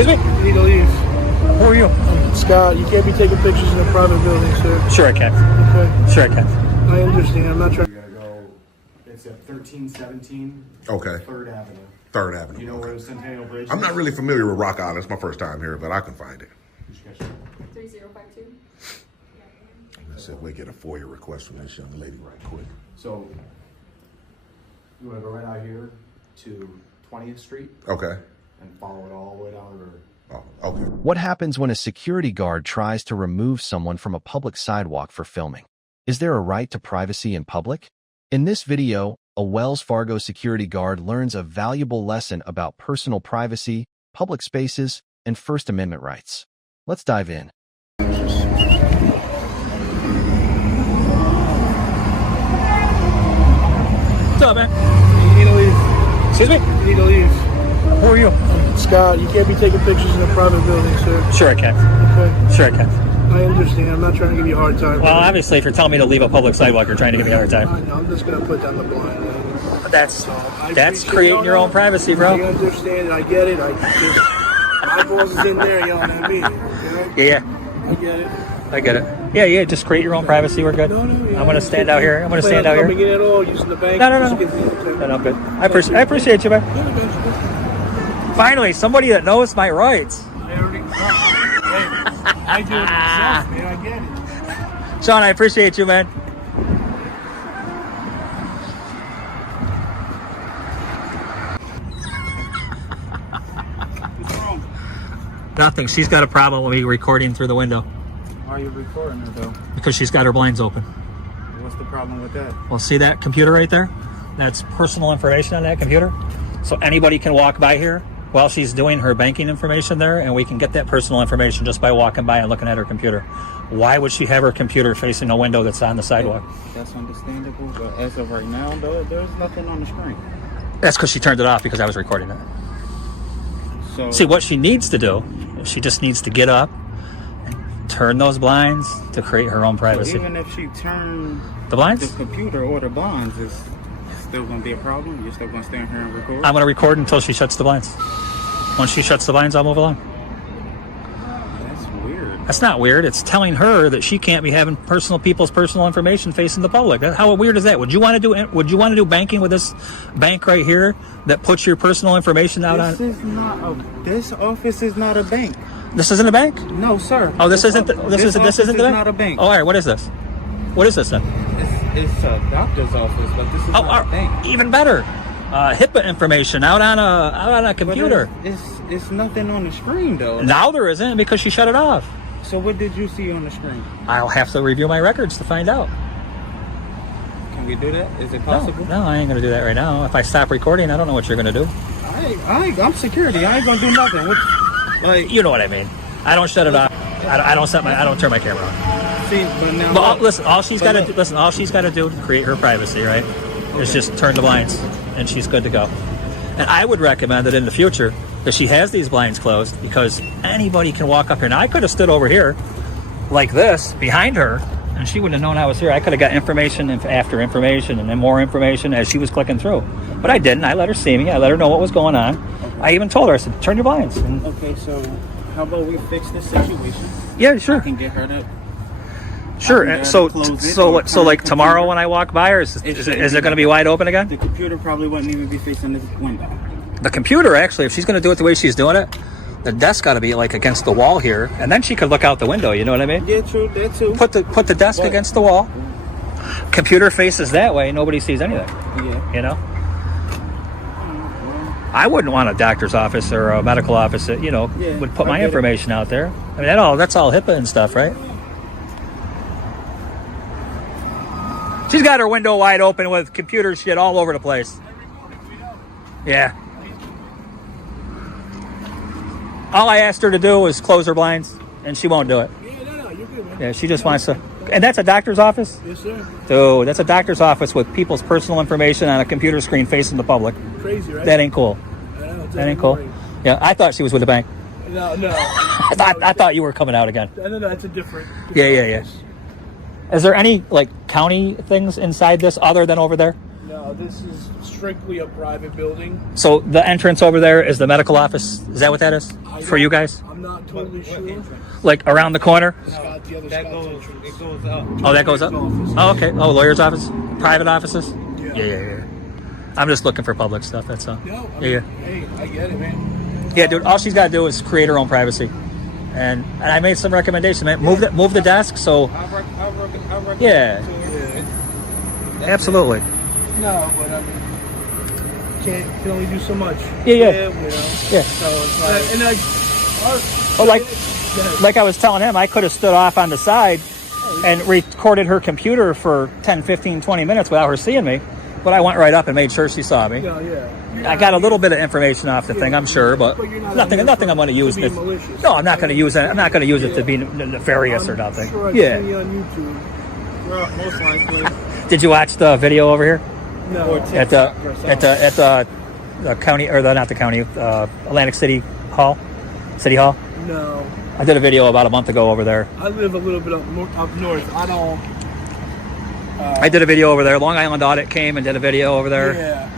Excuse me? You need to leave. Who are you? Scott, you can't be taking pictures in a private building, sir. Sure I can. Okay. Sure I can. I understand. I'm not trying. We gotta go. It's at 1317. Okay. 3rd Avenue. 3rd Avenue. Do you know where the Centennial Bridge is? I'm not really familiar with Rock Island. It's my first time here, but I can find it. 3052. Let's see if we get a FOIA request from this young lady right quick. So, you wanna go right out here to 20th Street Okay. and follow it all the way down the river. Oh, okay. What happens when a security guard tries to remove someone from a public sidewalk for filming? Is there a right to privacy in public? In this video, a Wells Fargo security guard learns a valuable lesson about personal privacy, public spaces, and First Amendment rights. Let's dive in. What's up, man? You need to leave. Excuse me? You need to leave. Who are you? Scott, you can't be taking pictures in a private building, sir. Sure I can. Okay. Sure I can. I understand. I'm not trying to give you a hard time. Well, obviously, if you're telling me to leave a public sidewalk, you're trying to give me a hard time. I know. I'm just gonna put down the blind. That's appreciate creating your own privacy, I bro. understand it. I get it. My boss is in there yelling at me. Okay? Yeah, I get it. I get it. Yeah, just create your own privacy. We're good. No, I'm gonna stand out here. I'm gonna stand out here. Coming in at all, using the bank. No. Okay. No, I'm good. I appreciate you, man. Finally, somebody that knows my rights. I already. Hey, I do it myself, man. I get it. Sean, I appreciate you, man. What's wrong? Nothing. She's got a problem with me recording through the window Why are you recording her though? because she's got her blinds open. What's the problem with that? Well, see that computer right there? That's personal information on that computer. So anybody can walk by here while she's doing her banking information there, and we can get that personal information just by walking by and looking at her computer. Why would she have her computer facing a window that's on the sidewalk? That's understandable, but as of right now, though, there's nothing on the screen. That's because she turned it off because I was recording that. So See, what she needs to do, she just needs to get up and turn those blinds to create her own privacy. even if she turned The blinds? the computer or the blinds, it's still going to be a problem. You're still going to stand here and record. I'm going to record until she shuts the blinds. Once she shuts the blinds, I'll move along. That's weird. That's not weird. It's telling her that she can't be having people's personal information facing the public. How weird is that? Would you want to do banking with this bank right here that puts your personal information out on? This office is not a bank. This isn't a bank? No, sir. Oh, this isn't the office bank? not a bank. Oh, all right. What is this? What is this then? It's a doctor's office, but this is not a bank. Even better. HIPAA information out on a computer. But it's nothing on the screen though. Now there isn't because she shut it off. So what did you see on the screen? I'll have to review my records to find out. Can we do that? Is it possible? No, I ain't gonna do that right now. If I stop recording, I don't know what you're gonna do. I'm security. I ain't gonna do nothing. You know what I mean. I don't shut it off. I don't turn my camera on. See, but now. But listen, all she's got to do to create her privacy, right, is just turn the blinds, and she's good to go. And I would recommend that in the future that she has these blinds closed because anybody can walk up here. Now I could have stood over here like this behind her, and she wouldn't have known I was here. I could have got information after information and then more information as she was clicking through. But I didn't. I let her see me. I let her know what was going on. I even told her, I said, turn your blinds. And Okay, so how about we fix this situation? yeah, sure. I can get her to. Sure. So like tomorrow when I walk by, or is it going to be wide open again? The computer probably wouldn't even be facing this window. The computer, actually, if she's going to do it the way she's doing it, the desk got to be like against the wall here, and then she could look out the window. You know what I mean? Yeah, true. That too. Put the desk against the wall. Computer faces that way. Nobody sees anything. Yeah. You know. I wouldn't want a doctor's office or a medical office that would put my information out there. I mean, that's all HIPAA and stuff, right? She's got her window wide open with computer shit all over the place. Yeah. All I asked her to do was close her blinds, and she won't do it. No, you're good, man. Yeah, she just wants to. And that's a doctor's office? Yes, sir. Dude, that's a doctor's office with people's personal information on a computer screen facing the public. Crazy, right? That ain't cool. That ain't cool. Yeah, I thought she was with the bank. No. I thought you were coming out again. No, that's a different. Yeah. Is there any county things inside this other than over there? No, this is strictly a private building. So the entrance over there is the medical office. Is that what that is for you guys? I'm not totally sure. Like around the corner? Scott, the other That Scott's goes, entrance. it goes up. Oh, that goes up? Office. Oh, okay. Oh, lawyer's office? Private offices? Yeah. Yeah. I'm just looking for public stuff, that's all. No, I mean, Yeah. Hey, I get it, man. Yeah, dude, all she's got to do is create her own privacy. And I made some recommendations, man. Move the desk, so... I recommend Yeah. it to her. Absolutely. No, but I mean, can only do so much. Yeah. You know? Yeah. So it's like, and I. Oh, like I was telling him, I could have stood off on the side and recorded her computer for 10, 15, 20 minutes without her seeing me. But I went right up and made sure she saw me. I got a little bit of information off the thing, I'm sure, but nothing I'm going to use. No, I'm not going to use it. I'm not going to use it to be nefarious or nothing. Sure I've seen you on YouTube. Well, most likely. Did you watch the video over here No. at the county or not the county Atlantic City Hall? No. I did a video about a month ago over there. I live a little bit up north. I don't. I did a video over there. Long Island Audit came and did a video over there. Yeah.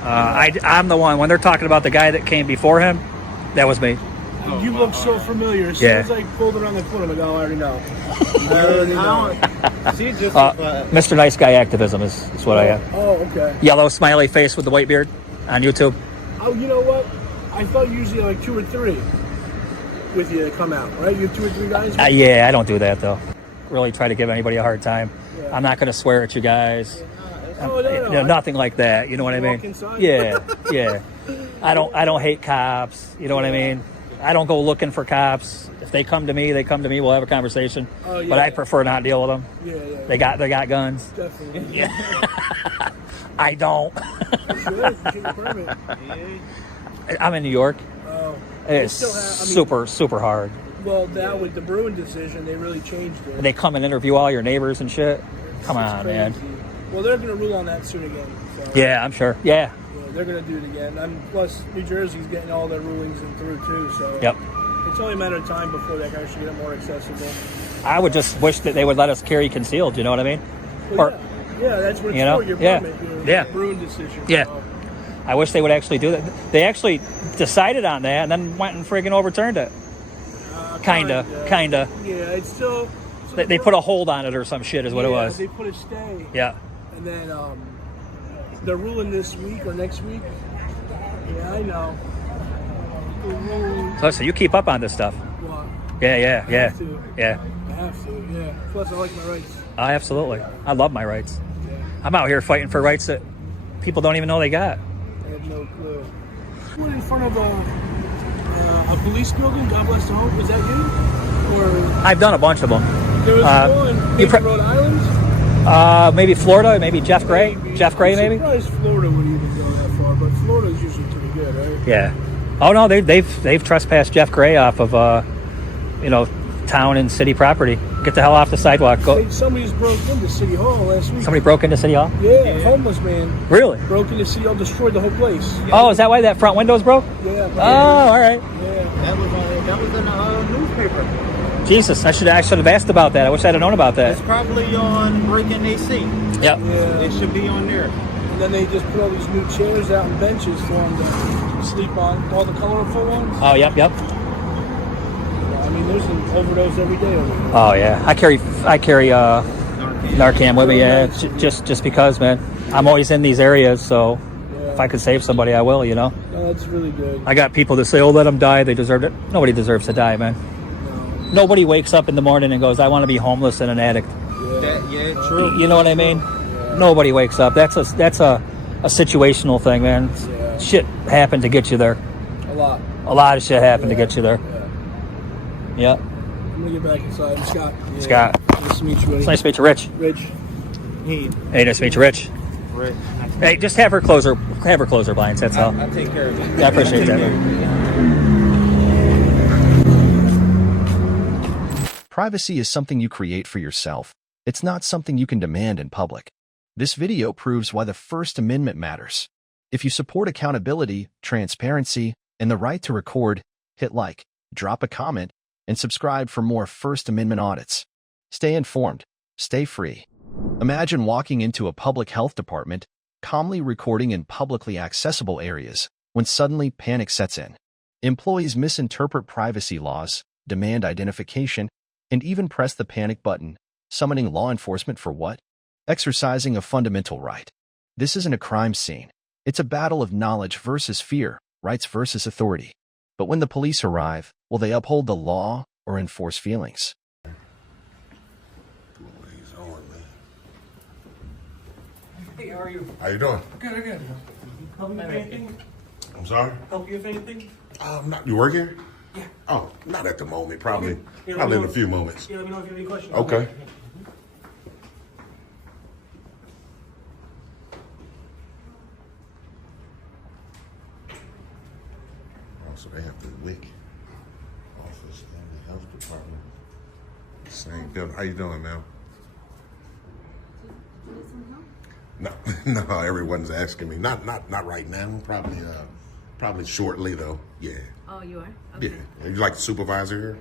I'm the one. When they're talking about the guy that came before him, that was me. You look so familiar. As soon as I pulled around the corner, I'm like, oh, I already know. I already know. She just Mr. Nice Guy Activism is what I am. Oh, okay. Yellow smiley face with the white beard on YouTube. Oh, you know what? I thought usually like 2 or 3 with you come out, right? You have 2 or 3 guys? Yeah, I don't do that though. Really try to give anybody a hard time. Yeah. I'm not going to swear at you guys. Oh, no. Nothing like that. You know what I mean? Walk inside. Yeah. I don't hate cops. You know what I mean? I don't go looking for cops. If they come to me, they come to me. We'll have a conversation. Oh, yeah. But I prefer not deal with them. Yeah. They got guns. Definitely. Yeah. I don't. You should. You should get a permit. I'm in New York. Oh. It's super hard. Well, now with the Bruin decision, they really changed it. They come and interview all your neighbors and shit. Come It's on, crazy. man. Well, they're going to rule on that soon again. So. Yeah, I'm sure. Yeah. They're going to do it again. And plus, New Jersey's getting all their rulings in through, too. So Yep. it's only a matter of time before they can actually get it more accessible. I would just wish that they would let us carry concealed. You know what I mean? Well, yeah, that's what it's for, your permit. Your Bruin decision. Yeah. So. I wish they would actually do that. They actually decided on that and then went and friggin' overturned it. Kinda. Yeah, it's still... They put a hold on it or some shit is what it was. They put a stay. Yeah. And then they're ruling this week or next week. Yeah, I know. So you keep up on this stuff. What? Yeah. I have to. Yeah. I have to, yeah. Plus, I like my rights. Absolutely. I love my rights. Yeah. I'm out here fighting for rights that people don't even know they got. I have no clue. You went in front of a police building, God bless the home. Was that you? Or I've done a bunch of them. there was one in Rhode Island? Maybe Florida, maybe Jeff Gray. Jeff Gray, maybe? I'm surprised Florida would even go that far, but Florida's usually pretty good, right? Yeah. Oh no, they've trespassed Jeff Gray off of town and city property. Get the hell off the sidewalk. Go. Hey, somebody just broke into City Hall last week. Somebody broke into City Hall? Yeah, homeless man. Really? Broke into City Hall, destroyed the whole place. Oh, is that why that front window's broke? Yeah. Oh, all right. Yeah. that was in the newspaper. Jesus, I should have asked about that. I wish I'd have known about that. It's probably on Breaking AC. Yep. Yeah. It should be on there. And then they just put all these new chairs out and benches for them to sleep on. All the colorful ones. Oh, yep. I mean, there's an overdose every day over there. Oh yeah, I carry Narcan with me. Yeah, just because, man, I'm always in these areas, so if I could save somebody, I will. You know. No, that's really good. I got people that say, "Oh, let them die. They deserve it." Nobody deserves to die, man. Nobody wakes up in the morning and goes, "I want to be homeless and an addict." Yeah, true. You know what I mean? Yeah. Nobody wakes up. That's a situational thing, man. Yeah. Shit happened to get you there. A lot. A lot of shit happened to get you there. Yeah. Yeah. I'm gonna get back inside. I'm Scott. Yeah. Scott. Nice to meet you, buddy. It's nice to meet you, Rich. Rich. Hey, nice to meet you, Rich. Right. Hey, just have her close her blinds. That's all. I'll take care of it. Yeah, I appreciate that. Privacy is something you create for yourself. It's not something you can demand in public. This video proves why the First Amendment matters. If you support accountability, transparency, and the right to record, hit like, drop a comment, and subscribe for more First Amendment audits. Stay informed. Stay free. Imagine walking into a public health department calmly recording in publicly accessible areas when suddenly panic sets in. Employees misinterpret privacy laws, demand identification, and even press the panic button, summoning law enforcement for what? Exercising a fundamental right. This isn't a crime scene. It's a battle of knowledge versus fear, rights versus authority. But when the police arrive, will they uphold the law or enforce feelings? Hey, how are you? How you doing? Good, good. Help you with anything? I'm sorry? Help you with anything? Not, you work here? Yeah. Oh, not at the moment. Probably, Yeah, probably in let a me few know- moments. Yeah, let me know if you have any questions. Okay. Oh, so they have the WIC office and the health department. Same building. How you doing, ma'am? No, no. Everyone's asking me. Not right now. Probably shortly though. Yeah. Oh, you are? Okay. Yeah. You like the supervisor here?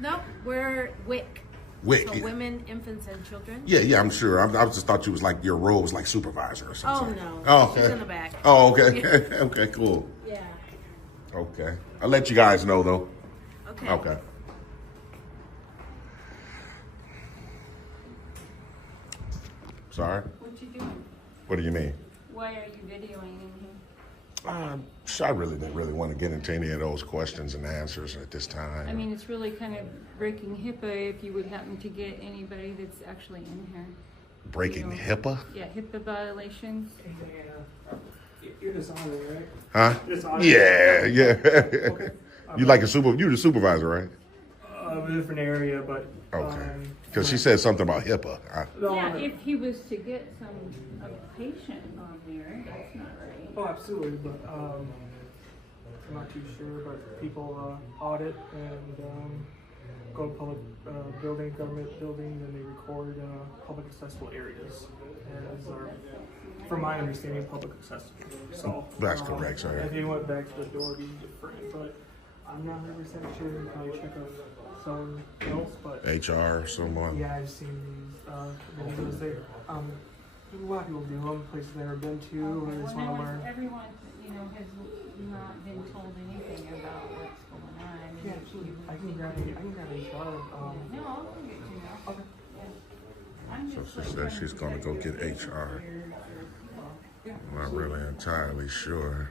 No, we're WIC. WIC. So yeah. Women, Infants, and Children. Yeah, I'm sure. I just thought you was like your role was like supervisor or Oh, something. no. Oh, okay. She's in the back. Oh, okay. Okay, cool. Yeah. Okay. I'll let you guys know though. Okay. Okay. Sorry? What you doing? What do you mean? Why are you videoing in here? I really didn't want to get into any of those questions and answers at this time. I mean, it's really kind of breaking HIPAA if you would happen to get anybody that's actually in here. Breaking you know. HIPAA? Yeah, HIPAA violations. You're the auditor, right? Huh? It's auditor. Yeah. You like you're the supervisor, right? A different area, but. Okay. Because she said something about HIPAA. No, Yeah, if he was to get a patient on there, that's not right. Oh, absolutely, but I'm not too sure. But people audit and go to public government buildings, and they record public accessible areas. As are, from my understanding, public accessible. So That's correct, sir. If you went back to the door, it'd be different. But I'm not 100% sure. You probably check out someone else, but HR, someone. yeah, I've seen these videos. They, a lot of people do them, places they've never been to, or they just want to learn. Everyone, has not been told anything about what's going on. I mean, Yeah, if you- I can grab HR. No, I'll go get you now. Okay. I'm So just she like said trying she's to going to go protect get your HR. ears or- I'm not really entirely sure.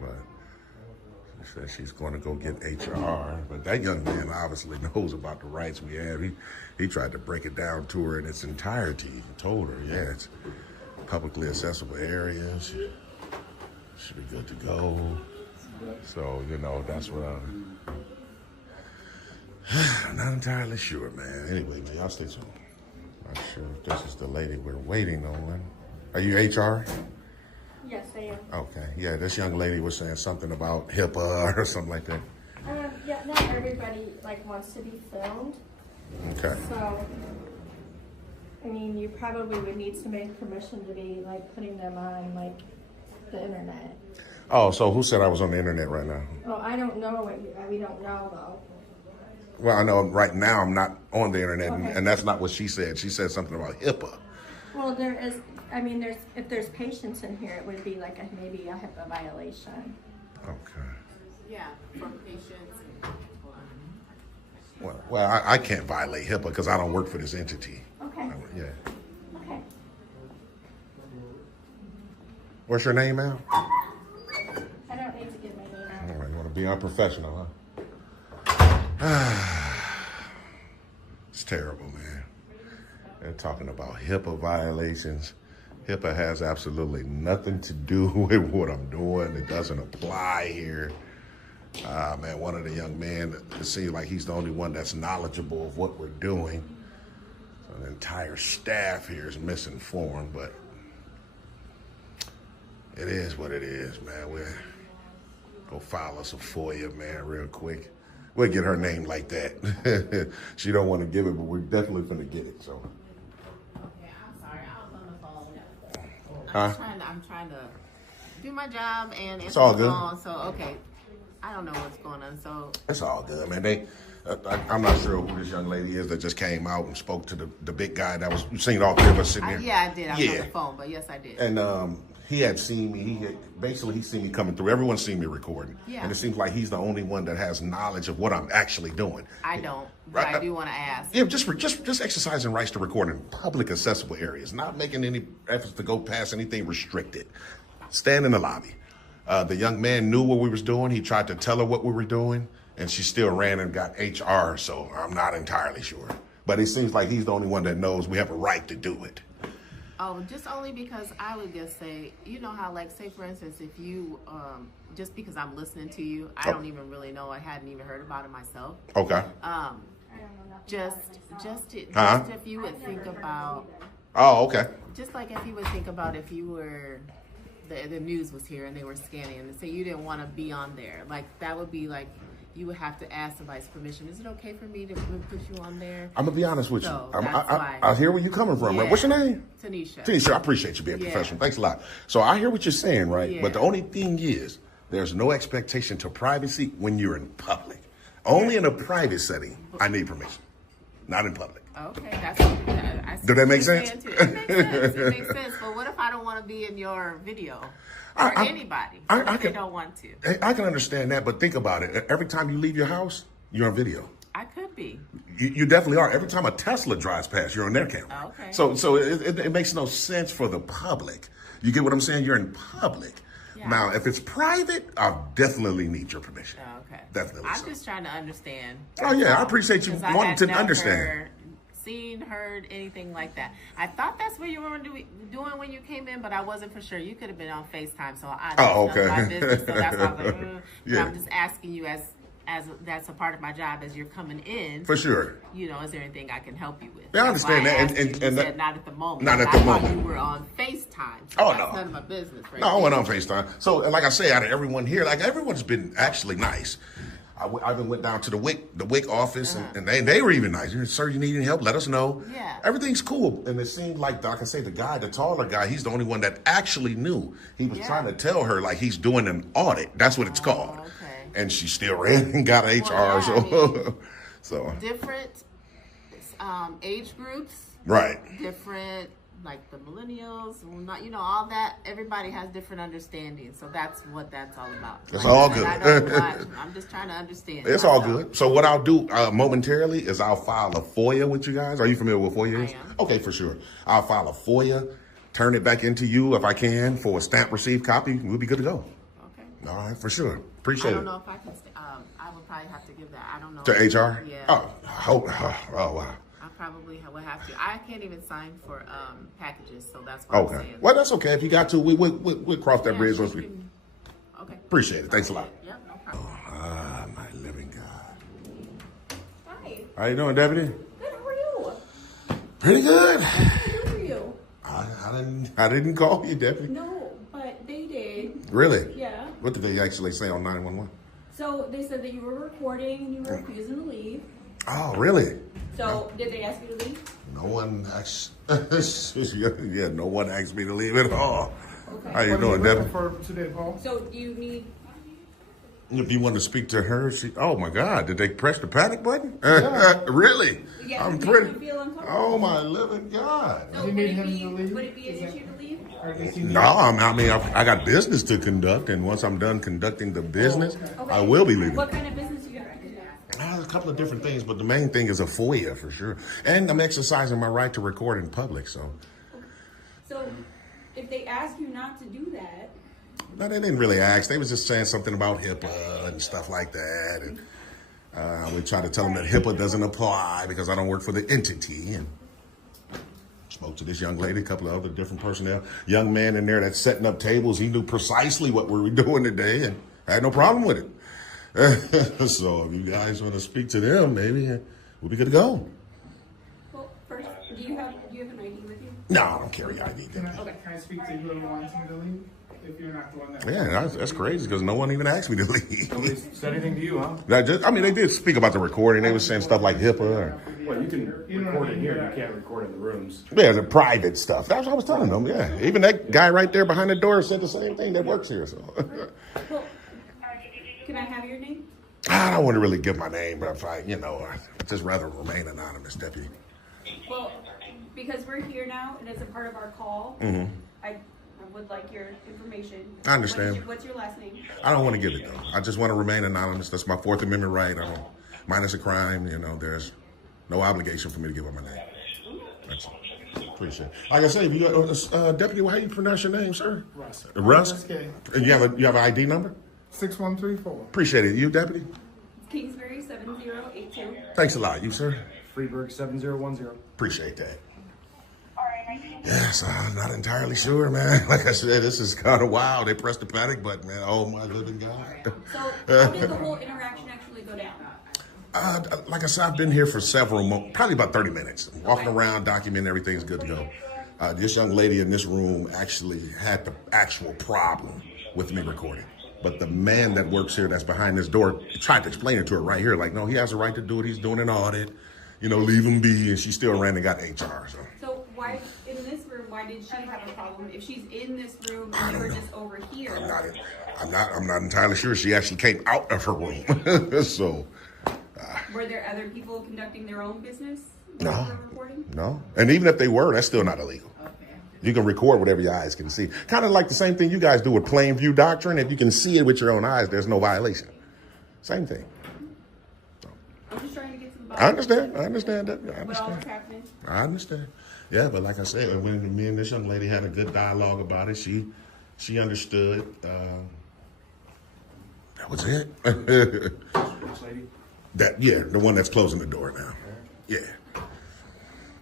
But she said she's going to go get HR. But that young man obviously knows about the rights we have. He tried to break it down to her in its entirety. He told her, yeah, it's publicly accessible areas. Should be good to go. So, that's what I'm not entirely sure, man. Anyway, man, y'all stay tuned. Not sure if this is the lady we're waiting on. Are you HR? Yes, I am. Okay, yeah, this young lady was saying something about HIPAA or something like that. Yeah, not everybody wants to be filmed. Okay. So, I mean, you probably would need somebody's permission to be putting them on the internet. Oh, so who said I was on the internet right now? Well, I don't know what we don't know though. Well, I know right now I'm not on the internet, Okay. and that's not what she said. She said something about HIPAA. Well, if there's patients in here, it would be maybe a HIPAA violation. Okay. Yeah, from patients. Well, I can't violate HIPAA because I don't work for this entity. Okay. Yeah. Okay. What's your name, ma'am? I don't need to give my name out. All right, you want to be unprofessional, huh? It's terrible, man. They're talking about HIPAA violations. HIPAA has absolutely nothing to do with what I'm doing. It doesn't apply here. Man, one of the young men, it seems like he's the only one that's knowledgeable of what we're doing. So the entire staff here is misinformed, but it is what it is, man. We'll go file us a FOIA, man, real quick. We'll get her name like that. She don't want to give it, but we're definitely finna get it, so. Okay, I'm sorry. I was on the phone. Huh? I'm trying to do my job and It's all good. So, okay. I don't know what's going on, so. It's all good, man. I'm not sure who this young lady is that just came out and spoke to the big guy that was, you seen all three of us sitting there? Yeah, I did. I was on the phone, but yes, I did. And he had seen me. Basically seen me coming through. Everyone's seen me recording. Yeah. And it seems like he's the only one that has knowledge of what I'm actually doing. I don't, but I do want to ask. Yeah, just exercising rights to record in public accessible areas, not making any efforts to go past anything restricted. Stand in the lobby. The young man knew what we was doing. He tried to tell her what we were doing, and she still ran and got HR, so I'm not entirely sure. But it seems like he's the only one that knows we have a right to do it. Oh, just only because I would just say, you know how, like, say for instance, if you, just because I'm listening to you, I don't even really know, I hadn't even heard about it myself. Okay. Just if you would think about. Oh, okay. Just like if you would think about if you were, the news was here and they were scanning and say you didn't want to be on there, like that would be like, you would have to ask somebody's permission. Is it okay for me to put you on there? I'm gonna be honest with So, you. that's why. I hear where you're coming from, right? Yeah. What's your name? Tanisha. Tanisha, I appreciate you being professional. Thanks a lot. So I hear what you're saying, right? Yeah. But the only thing is, there's no expectation to privacy when you're in public. Only in a private setting, I need permission. Not in public. Okay, that's I see Does that make what you're sense? saying, too. It makes sense. It makes sense. But what if I don't want to be in your video? Or anybody? If they don't want to. I can understand that, but think about it. Every time you leave your house, you're on video. I could be. You definitely are. Every time a Tesla drives past, you're on their camera. Okay. So it makes no sense for the public. You get what I'm saying? You're in public. Yeah. Now, if it's private, I'll definitely need your permission. Okay. Definitely. I'm just trying to understand. Oh, yeah. I appreciate you 'Cause I wanting had to never understand. Seen, heard anything like that. I thought that's what you were doing when you came in, but I wasn't for sure. You could have been on FaceTime, so I Oh, didn't know my okay. business. So that's why I was like, Yeah. I'm just asking you as that's a part of my job as you're coming in. For sure. You know, is there anything I can help you with? Yeah, I That's why understand that, asked and you. that- You said not at the moment. Not at I the thought moment. You were on FaceTime. So Oh, that's no. none of my business, right? No, I went on FaceTime. So, like I say, out of everyone here, like everyone's been actually nice. I even went down to the WIC office, and they were even nice. Sir, you need any help? Let us know. Yeah. Everything's cool. And it seemed like, like I say, the taller guy, he's the only one that actually knew. He was trying to tell her, like, he's doing an audit. That's what it's called. Okay. And she still ran and got HR. Well, yeah, I mean, so different age groups. right. Different, like the millennials, not, you know, all that. Everybody has different understandings, so that's what that's all about. It's Like all I said, good. I don't watch. I'm just trying to understand. It's all myself. good. So what I'll do momentarily is I'll file a FOIA with you guys. Are you familiar with FOIA is? I am. Okay, for sure. I'll file a FOIA, turn it back into you if I can for a stamp received copy. We'll be good to go. Okay. All right, for sure. I Appreciate don't it. know if I can. I would probably have to give that. I don't know. To HR? Yeah. Oh, wow. I probably would have to. I can't even sign for packages, so that's what I'm Okay. saying. Well, that's okay. If you got to, we'll cross that bridge once we. Okay. Appreciate it. Thanks a lot. Yep, no problem. Ah, my living God. Hi. How you doing, Deputy? Good. How are you? Pretty good. Good for you. I didn't call you, Deputy. No, but they did. Really? Yeah. What did they actually say on 911? So they said that you were recording and you were refusing to leave. Oh, really? So did they ask you to leave? No one asked. Yeah, no one asked me to leave at all. Okay. How you What are doing, looking Devin? for today, Paul? So do you need? If you want to speak to her, oh my God, did they press the panic button? Really? Yeah, I'm make pretty. you feel uncomfortable. Oh my living God. So You would need it him be? to leave? Would it be an issue to leave? Or is he- No, I mean, I got business to conduct, and once I'm done conducting the business, Okay. I will be leaving. What kind of business you got? A couple of different things, but the main thing is a FOIA for sure. And I'm exercising my right to record in public, so. So if they ask you not to do that, No, they didn't really ask. They was just saying something about HIPAA and stuff like that. And we try to tell them that HIPAA doesn't apply because I don't work for the entity. And spoke to this young lady, a couple of other different personnel. Young man in there that's setting up tables. He knew precisely what we were doing today and I had no problem with it. So if you guys want to speak to them, maybe we'll be good to go. well, first, do you have an ID with you? No, I don't carry ID. Can I speak to whoever wants me to leave? If you're not the one that. Yeah, that's crazy because no one even asked me to leave. Nobody said anything to you, huh? I mean, they did speak about the recording. They were saying stuff like HIPAA. Or, Well, you can record in here, you can't record in the rooms. yeah, the private stuff. That's what I was telling them. Yeah, even that guy right there behind the door said the same thing that works here. So, Well, can I have your name? I don't want to really give my name, but if I just rather remain anonymous, Deputy. Well, because we're here now and it's a part of our call, I would like your information. I understand. What's your last name? I don't want to give it though. I just want to remain anonymous. That's my Fourth Amendment right. Minus a crime. There's no obligation for me to give up my name. That's appreciate it. Like I say, Deputy, how do you pronounce your name, sir? Russ. Russ. And you have an ID number? 6134. Appreciate it. You, Deputy? Kingsbury 7082. Thanks a lot. You, sir? Freeburg 7010. Appreciate that. Yes, I'm not entirely sure, man. Like I said, this is kind of wild. They pressed the panic button, man. Oh, my living God. So how did the whole interaction actually go down? Like I said, I've been here for probably about 30 minutes. Walking around, documenting everything's good to go. This young lady in this room actually had the actual problem with me recording. But the man that works here that's behind this door tried to explain it to her right here. Like, no, he has a right to do it. He's doing an audit. Leave him be. And she still ran and got HR. So why, in this room, why did she have a problem? If she's in this room and you were just over here. I'm not entirely sure. She actually came out of her room. So. Were there other people conducting their own business? No. And even if they were, that's still not illegal. You can record whatever your eyes can see. Kind of like the same thing you guys do with plain view doctrine. If you can see it with your own eyes, there's no violation. Same thing. I'm just trying to get some. I understand that. What all is happening? I understand. Yeah, but like I said, when me and this young lady had a good dialogue about it, she understood. That was it. Which lady? The one that's closing the door now. Yeah.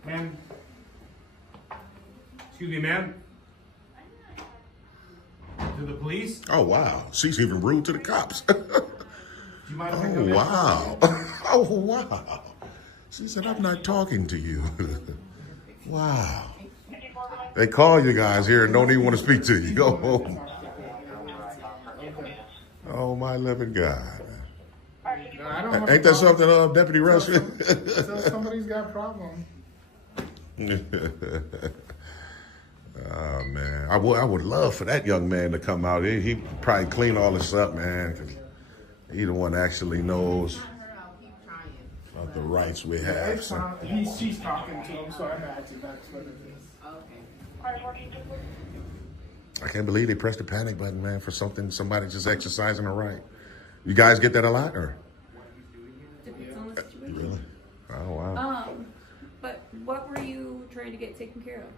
Ma'am. Excuse me, ma'am. To the police? Oh, wow. She's even rude to the cops. Do you mind if I come in? Wow. Oh, wow. She said, I'm not talking to you. Wow. They call you guys here and don't even want to speak to you. Go home. Oh, my living God. Ain't that something, Deputy Rush? So somebody's got a problem. Oh, man. I would love for that young man to come out. He'd probably clean all this up, man. 'Cause he the one actually knows about the rights we have. So. She's talking to him, so I imagine that's what it is. I can't believe they pressed the panic button, man, for somebody just exercising a right. You guys get that a lot, or? Depends on the situation. Really? Oh, wow. But what were you trying to get taken care of?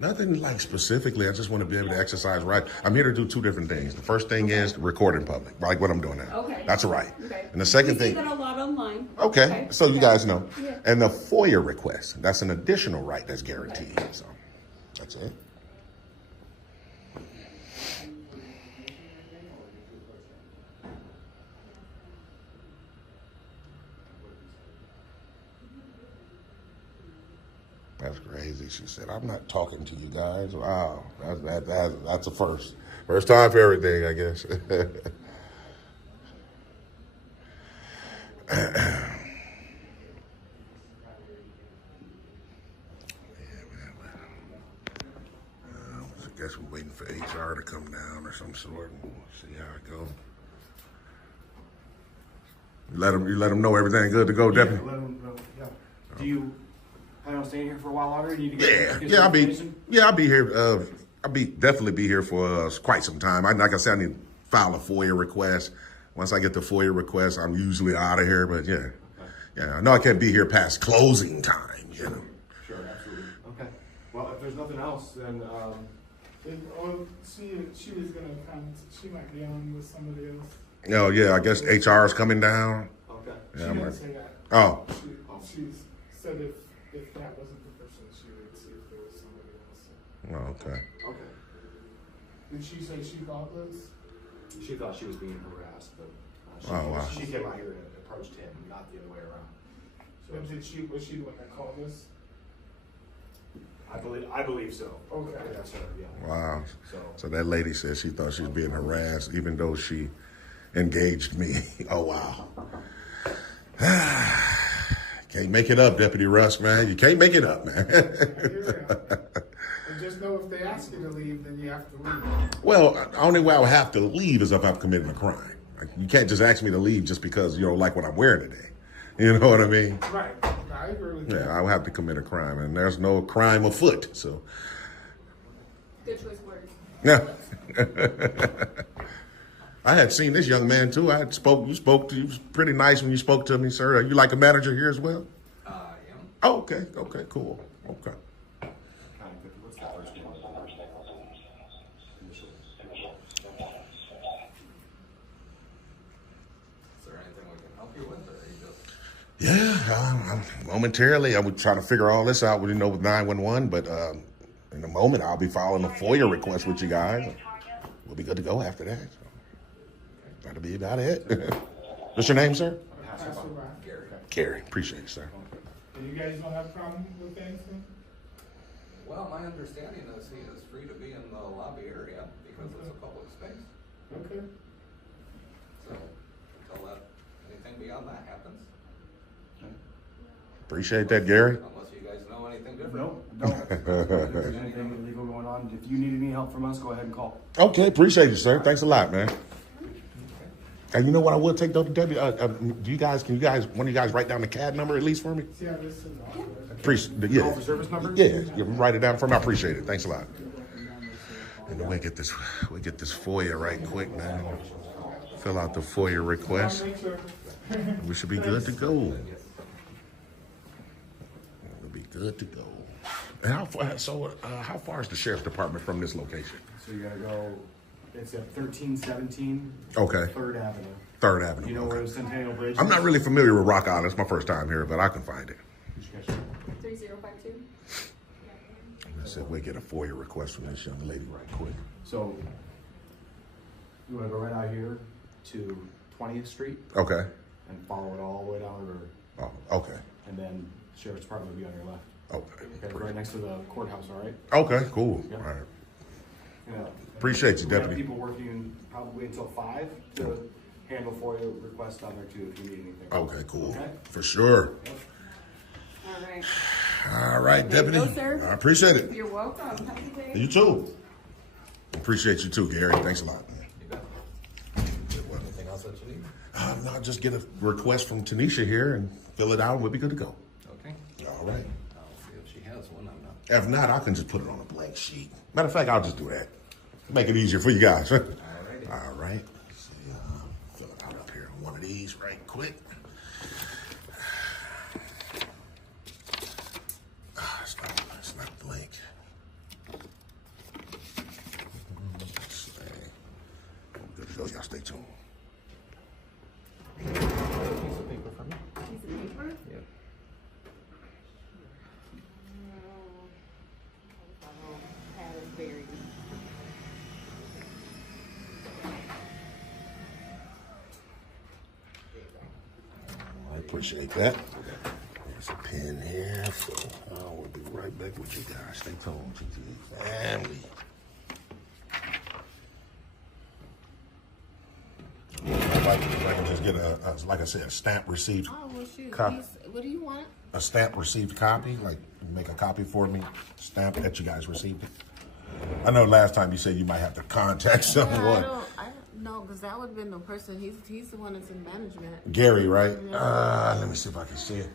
Nothing like specifically. I just want to be able to exercise right. I'm here to do two different things. The first thing is record in public, like what I'm doing now. Okay. That's a right. Okay. And the second we thing. see that a lot online. Okay. So you guys know. Yeah. And the FOIA request, that's an additional right that's guaranteed. So that's it. That's crazy. She said, I'm not talking to you guys. Wow. That's a first. First time for everything, I guess. I guess we're waiting for HR to come down or some sort and see how it goes. You let them know everything good to go, Deputy? Yeah, let them know. Yeah. Do you plan on staying here for a while longer? Do you need to get I'll be here. I'll definitely be here for quite some time. Like I said, I need to file a FOIA request. Once I get the FOIA request, I'm usually out of here. But yeah, I know I can't be here past closing time. Sure, absolutely. Okay. Well, if there's nothing else, then she was gonna come. She might be on with somebody else. Oh yeah, I guess HR is coming down. Okay. Yeah, She didn't say that. Oh. She said if that wasn't the person, she would see if there was somebody else. Oh, okay. Okay. Did she say she called us? She thought she was being harassed, but wow. she came out here and approached him, not the other way around. So was she the one that called us? I believe so. Okay. Yes, sir. Yeah. Wow. So that lady said she thought she was being harassed, even though she engaged me. Oh wow. Can't make it up, Deputy Russ, man. You can't make it up, man. And just know if they ask you to leave, then you have to leave. Well, the only way I would have to leave is if I've committed a crime. Like, you can't just ask me to leave just because you don't like what I'm wearing today. You know what I mean? Right. I agree with you. Yeah, I would have to commit a crime, and there's no crime afoot. So. Good choice words. Yeah. I had seen this young man too. You spoke to, he was pretty nice when you spoke to me, sir. Are you like a manager here as well? Yeah. Oh, okay, cool. Okay. Is there anything we can help you with, or are you just... Yeah, momentarily I would try to figure all this out with 911, but in a moment I'll be filing a FOIA request with you guys. We'll be good to go after that. So that'll be about it. What's your name, sir? Gary. Appreciate you, sir. And you guys don't have a problem with anything? Well, my understanding is he is free to be in the lobby area because it's a public space. Okay. So until anything beyond that happens. Appreciate that, Gary. Unless you guys know anything different. Nope, don't. If there's anything illegal going on, if you need any help from us, go ahead and call. Okay, appreciate you, sir. Thanks a lot, man. And you know what I will take though, Debbie? Can you guys, one of you guys write down the CAD number at least for me? Yeah, this is Appreciate, yeah. Call for service number? Yeah, write it down for me. I appreciate it. Thanks a lot. And then we get this FOIA right quick, man. Fill out the FOIA request. We should be good to go. We'll be good to go. And how far is the sheriff's department from this location? So you're gonna go, it's at 1317 Okay. 3rd Avenue. 3rd Avenue. You know okay. where the Centennial Bridge I'm is? not really familiar with Rock Island. It's my first time here, but I can find it. 3052. I said we get a FOIA request from this young lady right quick. So you want to go right out here to 20th Street Okay. and follow it all the way down the river. Oh, okay. And then Sheriff's Department will be on your left. Okay. Okay, right next to the courthouse, all right? Okay, cool. Yep. All right. Yeah. Appreciate you, We have Deputy. people working probably until 5 to handle FOIA requests down there too if you need anything. Okay, cool. Okay? For sure. All right. All right, There you Deputy. go, sir. I appreciate it. You're welcome. Have a good day. You too. Appreciate you too, Gary. Thanks a lot, man. You bet. Anything else that you need? I'll just get a request from Tanisha here and fill it out and we'll be good to go. Okay. All right. I'll see if she has one. I'm not. If not, I can just put it on a blank sheet. Matter of fact, I'll just do that. Make it easier for you guys. Alrighty. All right. Let's see, fill it out up here on one of these right quick. It's not blank. Let's see. Good to go. Y'all stay tuned. Piece of paper for me. Piece of paper? Yep. Pad is buried. I appreciate that. There's a pen here, so I will be right back with you guys. Stay tuned, GT family. If I can just get like I said, a stamp received. Oh, well, shoot. Copy. What do you want? A stamp received copy, like make a copy for me, stamp that you guys received it. I know last time you said you might have to contact someone. No, because that would have been the person. He's the one that's in management. Gary, right? Let me see if I can see it.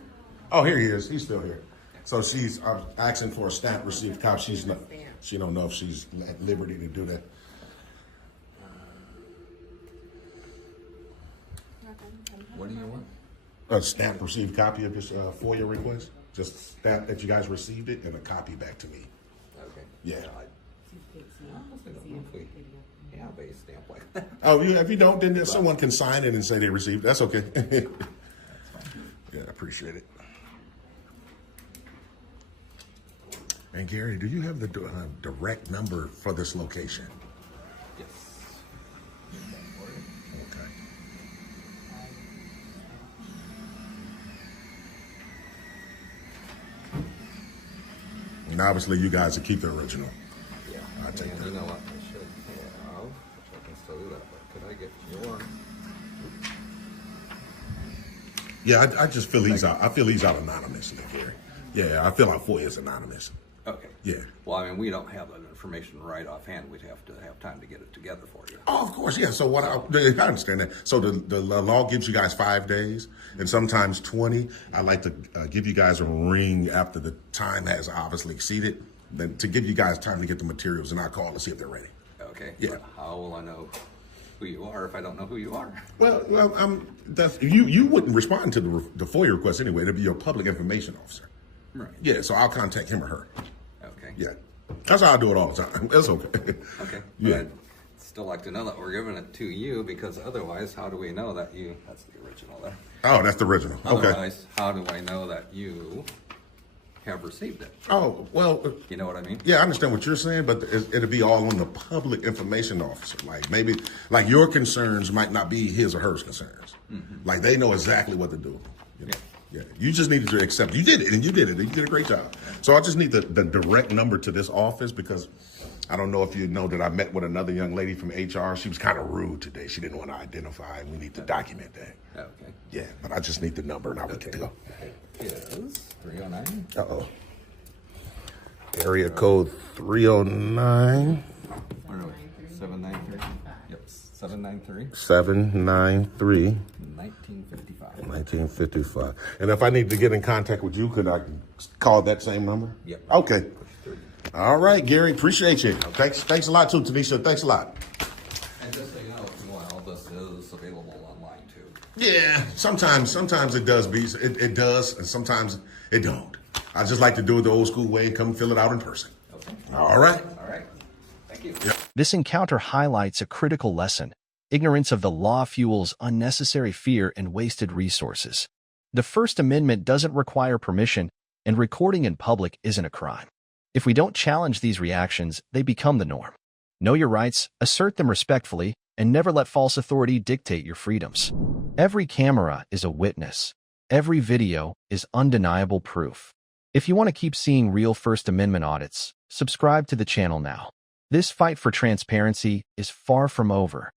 Oh, here he is. He's still here. So she's asking for a stamp received copy. She don't know if she's at liberty to do that. What do you want? A stamp received copy of this FOIA request. Just stamp that you guys received it and a copy back to me. Okay. Yeah. Yeah, base stamp like that. Oh, if you don't, then someone can sign it and say they received. That's okay. That's fine. Yeah, I appreciate it. And Gary, do you have the direct number for this location? Yes. Okay. And obviously, you guys will keep the original. Yeah. I'll take that. You know what? I should have, which I can still do that, but could I get your... Yeah, I just fill these out. I fill these out anonymously, Gary. Yeah, I fill out FOIAs anonymous. Okay. Yeah. Yeah. Well, I mean, we don't have that information right offhand. We'd have to have time to get it together for you. Oh, of course, yeah. So what I understand that. So the law gives you guys 5 days and sometimes 20. I like to give you guys a ring after the time has obviously exceeded, then to give you guys time to get the materials, and I'll call to see if they're ready. Okay. Yeah. But how will I know who you are if I don't know who you are? Well, that's you wouldn't respond to the FOIA request anyway. It'd be your public information officer. Right. Yeah. So I'll contact him or her. Okay. Yeah. That's how I do it all the time. That's okay. Okay. Yeah. But I'd still like to know that we're giving it to you, because otherwise, how do we know that you? That's the original there. Oh, that's the original. Okay. Otherwise, how do I know that you have received it? Oh, well. You know what I mean? Yeah, I understand what you're saying, but it'll be all on the public information officer. Like maybe, like your concerns might not be his or hers concerns. Mm-hmm. Like they know exactly what to do. You know? Yeah. You just needed to accept. You did it, and you did it. You did a great job. So I just need the direct number to this office, because I don't know if you know that I met with another young lady from HR. She was kind of rude today. She didn't want to identify, and we need to document that. Okay. Yeah, but I just need the number, and I'll get to go. It is 309. Uh-oh. Area code 309. Or no, 793. Yep, 793. 793. 1955. 1955. And if I need to get in contact with you, could I call that same number? Yep. Okay. All right, Gary. Appreciate you. Thanks a lot, too, Tanisha. Thanks a lot. And just so you know, if you want, all this is available online too. Yeah, sometimes it does, it does, and sometimes it don't. I just like to do it the old school way and come fill it out in person. Okay. All right. All right. Thank you. Yep. This encounter highlights a critical lesson. Ignorance of the law fuels unnecessary fear and wasted resources. The First Amendment doesn't require permission, and recording in public isn't a crime. If we don't challenge these reactions, they become the norm. Know your rights, assert them respectfully, and never let false authority dictate your freedoms. Every camera is a witness. Every video is undeniable proof. If you want to keep seeing real First Amendment audits, subscribe to the channel now. This fight for transparency is far from over.